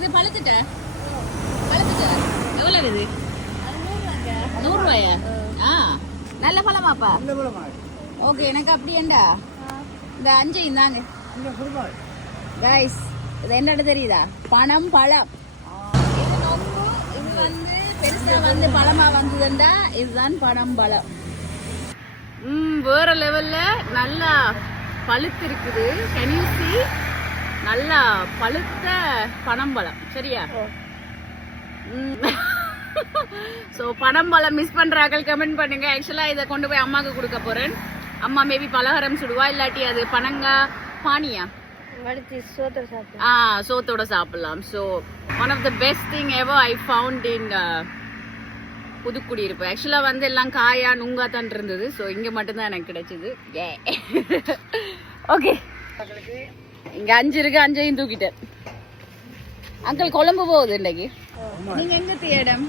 இது பழுத்துட்ட? பழுத்துட்ட? எவ்வளவு இது? நூறு ரூபாயா ஆ. நல்ல பழமாப்பா. இந்த பழமா ஓகே எனக்கு அப்படி ஏண்டா? இந்த அஞ்சு இந்தாங்க கைஸ் இது என்னன்னு தெரியுதா? பணம் பழம். இது நொங்கு இது வந்து பெருசா வந்து பழமா வந்ததுண்டா? இதுதான் பணம் பழம். ம் வேற லெவல்ல நல்லா பழுத்து இருக்குது கனிசி நல்லா பழுத்த பனம்பழம் சரியா? ஸோ பனம்பழம் மிஸ் பண்றார்கள் கமெண்ட் பண்ணுங்க. ஆக்சுவலா இதை கொண்டு போய் அம்மாக்கு கொடுக்க போறேன். அம்மா மேபி பலகாரம் சுடுவா இல்லாட்டி அது பனங்கா பானியா? ஆ சோத்தோட சாப்பிடலாம். So one of the best thing ever I found in Puthukkudiyiruppu ஆக்சுவலாக வந்து எல்லாம் காயா நுங்கா தான் இருந்தது. ஸோ இங்கே மட்டும்தான் எனக்கு கிடைச்சது. ஏ ஓகே இங்கே அஞ்சு இருக்கு அஞ்சையும் தூக்கிட்டேன். அங்கிள் கொழம்பு போகுது இன்னைக்கு நீங்க எங்க தேடம்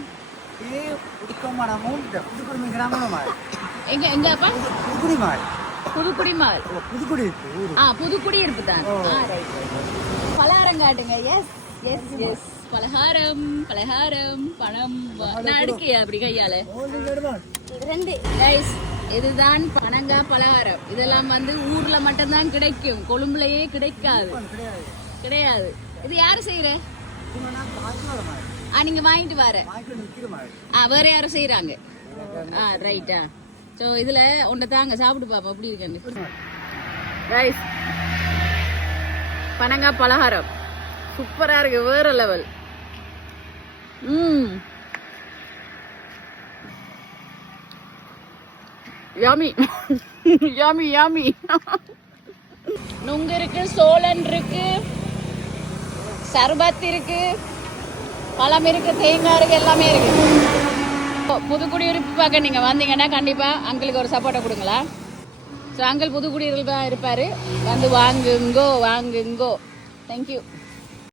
புதுக்குடி எங்க எங்கப்பா புதுக்குடி புதுக்குடி புதுக்குடி ஆ தான். right, right. பலகாரம் காட்டுங்க. எஸ் எஸ் எஸ் பலகாரம் பலகாரம் பணம் வ- நான் எடுக்கையா அப்படி கையால. ரெண்டு. இதுதான் பனங்கா பலகாரம். இதெல்லாம் வந்து ஊர்ல மட்டும்தான் கிடைக்கும். கொழும்புலயே கிடைக்காது. கிடையாது. இது யாரு செய்யற ஆ நீங்க வாங்கிட்டு வர. ஆ வேற யாரும் செய்யறாங்க ஆ ரைட்டா ஸோ இதுல ஒன்றை தாங்க. சாப்பிட்டு பாப்போம். எப்படி இருக்குன்னு. ரைஸ் பனங்கா பலகாரம். சூப்பரா இருக்கு. வேற லெவல் ம். யாமி யாமி யாமி நுங்கு இருக்கு சோளன் இருக்கு சர்பத் இருக்கு பழம் இருக்கு. தேங்காய் இருக்கு எல்லாமே இருக்கு இப்போ புதுக்குடியிருப்பு பார்க்க நீங்கள் வந்தீங்கன்னா கண்டிப்பாக அங்கிளுக்கு ஒரு சப்போர்ட்டை கொடுங்களா. ஸோ அங்கிள் புதுக்குடியிருப்பு தான் இருப்பார். வந்து வாங்குங்கோ வாங்குங்கோ. தேங்க்யூ